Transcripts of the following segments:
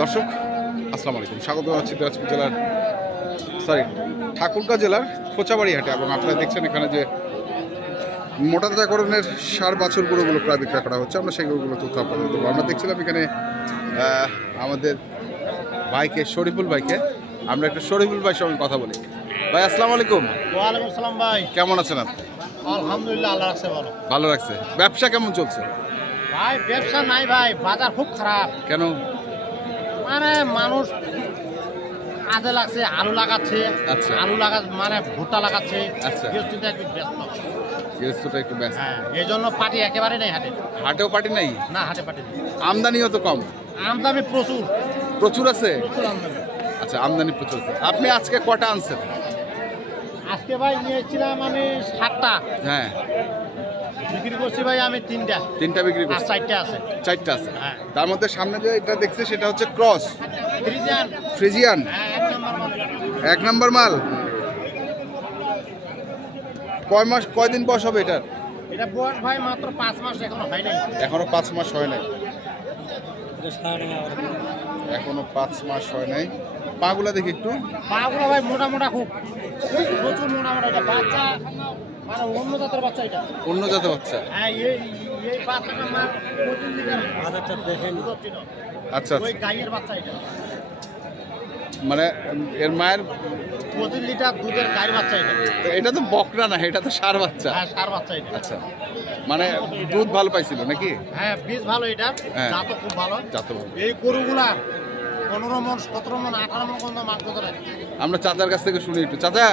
দর্শক আসসালামু আলাইকুম, স্বাগত জানাচ্ছি দিনাজপুর জেলার ঠাকুরগাঁও জেলার খোঁচাবাড়ি হাটে। এবং আপনারা দেখছেন এখানে যে মোটা তাজাকরণের সার বাছুর গরুগুলো প্রায় বিক্রয় করা হচ্ছে। আমরা সেই গরুগুলো তথ্য আপনাদের দেবো। আমরা দেখছিলাম এখানে আমাদের ভাইকে, শরীফুল ভাইকে, আমরা একটা শরীফুল ভাইয়ের সঙ্গে কথা বলি। ভাই আসসালামু আলাইকুম। ওয়ালাইকুম আসসালাম ভাই, কেমন আছেন আপনি? আলহামদুলিল্লাহ, আল্লাহ রাখছে ভালো। ভালো রাখছে। ব্যবসা কেমন চলছে? ভাই ব্যবসা নাই ভাই, বাজার খুব খারাপ। কেন? মানে মানুষ কাজে লাগছে, আলু লাগাচ্ছে, আচ্ছা। আলু লাগা মানে ভুট্টা লাগাচ্ছে। আচ্ছা। গৃহস্থটা একটু ব্যস্ত। গৃহস্থটা একটু ব্যস্ত। হ্যাঁ, এই জন্য পার্টি একেবারে নেই হাটে। হাটেও পার্টি নাই? না, হাটে পার্টি নেই। আমদানিও তো কম। আমদানি প্রচুর। প্রচুর আছে? প্রচুর আমদানি। আচ্ছা, আমদানি প্রচুর আছে। আপনি আজকে কটা আনছেন? আজকে ভাই নিয়েছিলাম আমি 7টা, হ্যাঁ। বিক্রি করছি ভাই আমি 3টা। 3টা বিক্রি আর করছেন? 4টা আছে। 4টা আছে। হ্যাঁ। তার মধ্যে সামনে যে এটা দেখছি সেটা হচ্ছে ক্রস ফ্রিজিয়ান। ফ্রিজিয়ান। হ্যাঁ, 1 নম্বর মাল। 1 নম্বর মাল। কয়দিন বয়স হবে এটার? এটা বয়স ভাই মাত্র 5 মাস, এখনো হয় নাই। এখনো 5 মাস হয় নাই। এখনো 5 মাস হয় নাই। পাগুলা দেখি একটু। পাগুলো ভাই মোটা মোটা, খুব প্রচুর মোটা মোটা। এটা বাচ্চা মানে অন্য জাতের বাচ্চা। এটা অন্য জাতের বাচ্চা? হ্যাঁ, এই বাচ্চাটা মা 25 লিটার বাজারটা দেখেন। আচ্ছা, ওই গাইয়ের বাচ্চা এটা। মানে এর মায়ের 25 লিটার দুধের গাইয়ের বাচ্চা এটা। এটা তো বকনা না, এটা তো ষাঁড় বাচ্চা। হ্যাঁ, ষাঁড় বাচ্চা এটা। আচ্ছা, মানে দুধ ভালো পাইছিল নাকি? হ্যাঁ, বীজ ভালো এটা। হ্যাঁ। জাতও খুব ভালো। জাত ভালো। এই গরুগুলা 15 মণ, 17 মণ, 18 মণ পর্যন্ত মাছ ধরে। আমরা চাচার কাছ থেকে শুনি একটু। চাচা,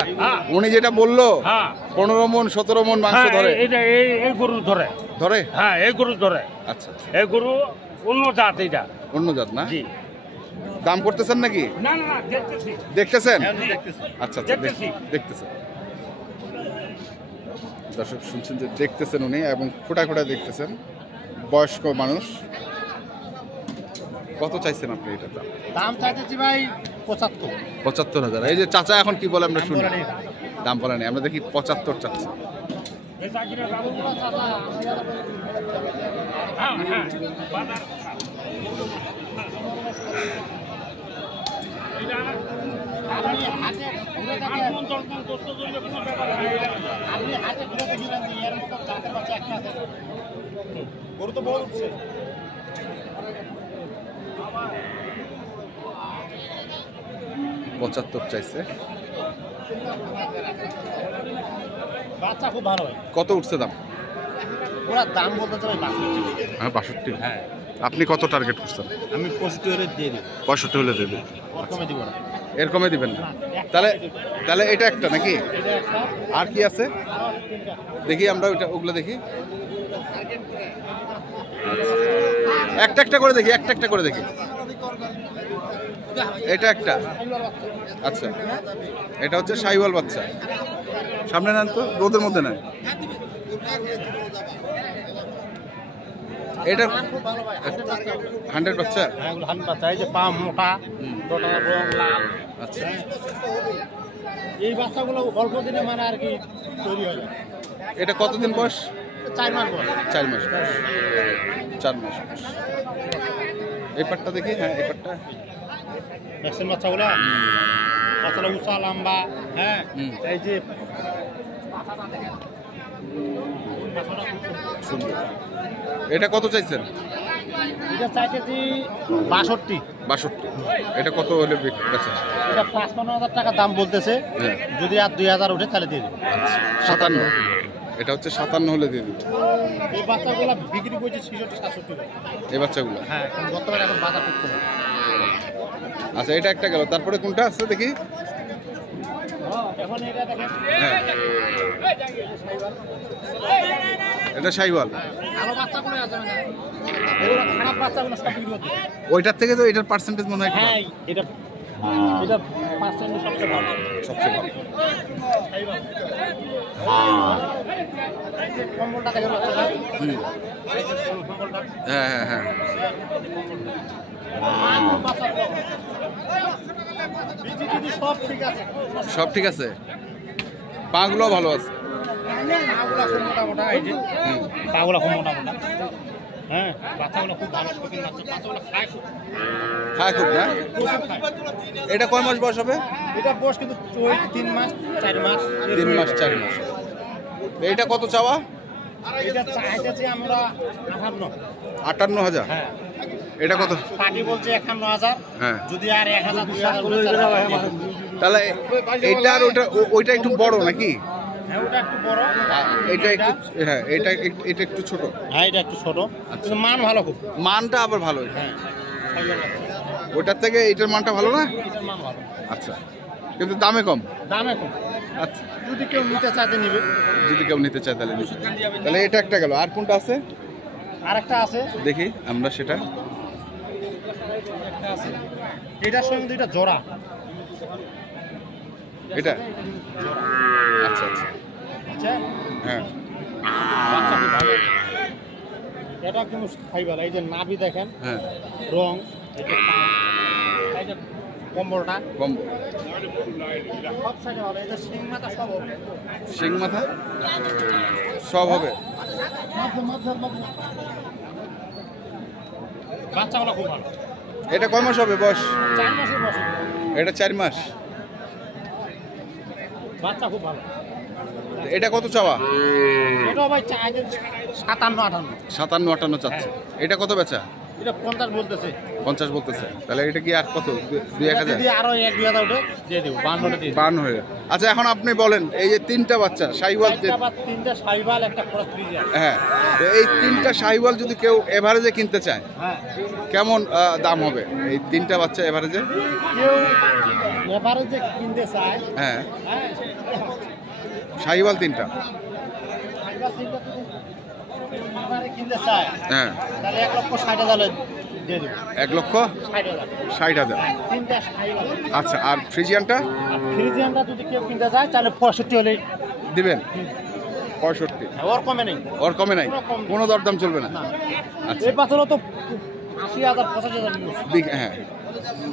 উনি যেটা বললো 15 মণ 17 মণ মাংস ধরে, এটা এই গরু ধরে। ধরে? হ্যাঁ, এই গরু ধরে। আচ্ছা, এই গরু অন্য জাত। এটা অন্য জাত না? জি। দাম করতেছেন নাকি? না না, দেখতেছি। দেখতেছেন? দেখতেছি। আচ্ছা, দেখতেছি। দেখতেছেন। দর্শক শুনছেন যে দেখতেছেন উনি, এবং ফোটা ফোটা দেখতেছেন। বয়স্ক মানুষ। কত চাইছেন আপনি এটা দাম? দাম চাইতেছি ভাই 75। 75,000। এই যে চাচা এখন কি বলে আমরা দাম শুনি। বলে নেই। দাম বলে নেই, আমরা দেখি 75 চাচ্ছি। এটা কিনা দাম? গরুগুলা চাচা, হ্যাঁ হ্যাঁ, বাজার। আপনি হাটে ঘুরে দেখেন, 50 মণ গোস্ত ধরলে কোনো ব্যাপার না। আপনি হাটে ঘুরে দেখেন যে এর মতো জাতের বাচ্চা একটা আছে। গরু তো বড় উঠছে। 75 চাইছে। বাচ্চা খুব ভালো হয়। কত উঠছে দাম? ওরা দাম বলতে চাই 62। হ্যাঁ, 62। হ্যাঁ, আপনি কত টার্গেট করছেন? আমি 65 হলে দিয়ে দিই। 65 হলে দেবে। ওর কমে দিব না। এর কমে দিবেন না? তাহলে এটা একটা নাকি? এটা একটা, আর কি আছে আরো 3টা। দেখি, আমরা ওগুলো দেখি। একটা একটা করে দেখি, একটা একটা করে দেখি। এটা একটা। আচ্ছা, এটা হচ্ছে শাহিওয়াল বাচ্চা। সামনে নেন তো, রোদের মধ্যে নেন। এটা খুব ভালো ভাই, 100 বাচ্চা। 100 বাচ্চা? হ্যাঁ, এগুলো 100 বাচ্চা। এই যে পা মোটা, ডটার রং লাল। আচ্ছা, এই বাচ্চাগুলো অল্প দিনে মানে আর কি তৈরি হয়ে যায়। এটা কতদিন বয়স? 4 মাস বয়স। 4 মাস বয়স। 4 মাস বয়স। এই পাটটা দেখি। হ্যাঁ, এই পাটটা ভ্যাকসিন বাচ্চাগুলো, বাচ্চারা উঁচা লম্বা। হ্যাঁ, এই যে সুন্দর। এটা কত চাইছেন? এটা চাইতেছি 62। 62। এটা কত হলে বেচেন? এটা 55,000 টাকা দাম বলতেছে। হ্যাঁ। যদি আর 2000 উঠে তাহলে দিয়ে দেবো। 57। এটা হচ্ছে 57 হলে দিয়ে দিব। এই বাচ্চাগুলো বিক্রি করছে 66-67 টাকা। এই বাচ্চাগুলো? হ্যাঁ, এখন বর্তমানে এখন বাজার খুব কম। আচ্ছা, এটা একটা গেল। তারপরে কোনটা আছে দেখি? এখন এটা দেখেন, হ্যাঁ, এটা শাহিওয়াল। ভালো বাচ্চাগুলো আছে না, এগুলো খারাপ বাচ্চাগুলো সব বিক্রি করতে। ওইটার থেকে তো এটার পার্সেন্টেজ মনে হয় হ্যাঁ, এটা পার্সেন্ট সবচেয়ে ভালো। সবচেয়ে ভালো। এই যে কম্বলটা দেখেন বাচ্চাটা, হুম। এই যে কম্বলটা, হ্যাঁ হ্যাঁ হ্যাঁ। বাচ্চাগুলো বিজি সব ঠিক আছে। সব ঠিক আছে। পাগুলো ভালো আছে। পাগুলা খুব মোটা মোটা, এই যে পাগুলা খুব মোটা মোটা। হ্যাঁ বাচ্চাগুলো খুব ভালো শৌখিন বাচ্চা, বাচ্চাগুলো খায় খুব, খায় খুব না? প্রচুর খায়। এটা কয় মাস বয়স হবে? এটা বয়স কিন্তু 3 মাস 4 মাস 3 মাস 4 মাস। এইটা কত চাওয়া? এটা চাইতেছি আমরা 58,000। হ্যাঁ এটা কত? পার্টি বলছে 51,000, হ্যাঁ। যদি আর 1,000 2,000 বলে তাহলে এইটা আর ওইটা একটু বড় নাকি? হ্যাঁ ওটা একটু বড়, এটা একটু, হ্যাঁ এটা একটু ছোট। হ্যাঁ এটা একটু ছোট, কিন্তু মান ভালো খুব। মানটা আবার ভালো। হ্যাঁ ওটার থেকে এইটার মানটা ভালো না? এটার মান ভালো, আচ্ছা, কিন্তু দামে কম। দামে কম। আচ্ছা, যদি কেউ নিতে চাইতে নিবে। যদি কেউ নিতে চায় তাহলে নিবে। তাহলে এটা একটা গেল, আর কোনটা আছে আরেকটা আছে, দেখি আমরা সেটা। একটা আছে এটার সঙ্গে দুইটা জোড়া। এটা আচ্ছা আচ্ছা, আচ্ছা হ্যাঁ বাচ্চা খুব ভালো। এটা কিন্তু খাইবার, এই যে নাভি দেখেন, হ্যাঁ রং, এই যে পা, এই যে কম্বলটা কম। সব সাইডে ভালো, এই যে শিং মাথা সব হবে। শিং মাথা সব হবে। বাচ্চাগুলো খুব ভালো। এটা কয় মাস হবে বয়স? 4 মাসের বয়স, এটা 4 মাস। বাচ্চা খুব ভালো। এটা কত চাওয়া? এটাও ভাই চাইতে 57-58, 57-58 চাচ্ছে। এটা কত বেচা? এটা 50 বলতেছে। 50 বলতেছে। তাহলে এটা কি আর কত 2-1,000? যদি আরো 1-2,000 উঠে দিয়ে দেবো, 52টা দিয়ে দেবো। 52 হয়ে গেল। আচ্ছা, এখন আপনি বলেন, এই যে 3টা বাচ্চা শাহিওয়াল, একটা বা 3টা সাইবাল, একটা ক্রস ফ্রিজিয়ান। হ্যাঁ, তো এই 3টা শাহিওয়াল যদি কেউ এভারেজে কিনতে চায় হ্যাঁ কেমন দাম হবে এই 3টা বাচ্চা এভারেজে? কেউ ব্যাপারে যে কিনতে চায়, হ্যাঁ, হ্যাঁ শাহিওয়াল 3টা। সাইবাল 3টা যদি ব্যাপারে কিনতে চায়, হ্যাঁ, তাহলে 1,60,000 দিয়ে দেবো। 1,60,000। 60,000 3টা সাইবাল। আচ্ছা, আর ফ্রিজিয়ানটা আর ফ্রিজিয়ানটা যদি কেউ কিনতে চায় তাহলে 65 হলেই দিবেন? 65। ওর কমে নেই। ওর কমে নাই? কোনো কম নেই। কোনো দরদাম চলবে না? না, আচ্ছা, এই বছরও তো 80,000 85,000 নিউজ। হ্যাঁ,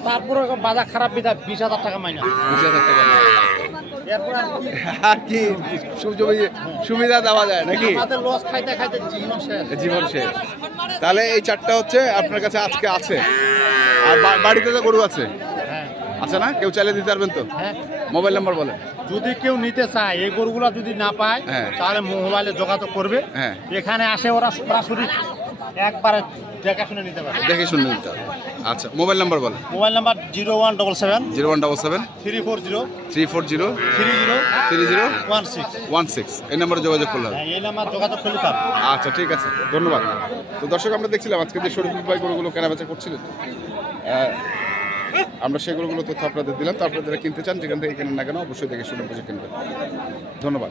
তারপরে বাজার খারাপ বিধা 20,000 টাকা মাইনাস। 20,000 টাকা। এরপর আর কি, আর কি সুবিধা দেওয়া যায় নাকি? আমাদের লস খাইতে খাইতে জীবন শেষ। জীবন শেষ। তাহলে এই 4টা হচ্ছে আপনার কাছে আজকে আছে, আর বাড়িতে তো গরু আছে? হ্যাঁ আছে না? কেউ চাইলে দিতে পারবেন তো? হ্যাঁ, মোবাইল নাম্বার বলেন। যদি কেউ নিতে চায়, এই গরুগুলা যদি না পায়, হ্যাঁ। তাহলে মোবাইলে যোগাযোগ করবে। হ্যাঁ, এখানে আসে ওরা সরাসরি একবারে দেখাশুনে নিতে পারে। দেখে শুনে নিতে হবে। আচ্ছা, মোবাইল নাম্বার বলেন। Mobile number 0177 0177 340 340 30 30 16। 16। এই নাম্বারে যোগাযোগ করলে হবে। হ্যাঁ, এই নাম্বার যোগাযোগ করলে পাবে। আচ্ছা, ঠিক আছে, ধন্যবাদ। তো দর্শক, আমরা দেখছিলাম আজকে যে শরীফুল ভাই গরুগুলো কেনাবেচা করছিলেন, আমরা সেগুলোগুলো তথ্য আপনাদের দিলাম। তো আপনারা যারা কিনতে চান, যেখান থেকে কেনেন না কেন, অবশ্যই দেখে শুনে বুঝে কিনবেন। ধন্যবাদ।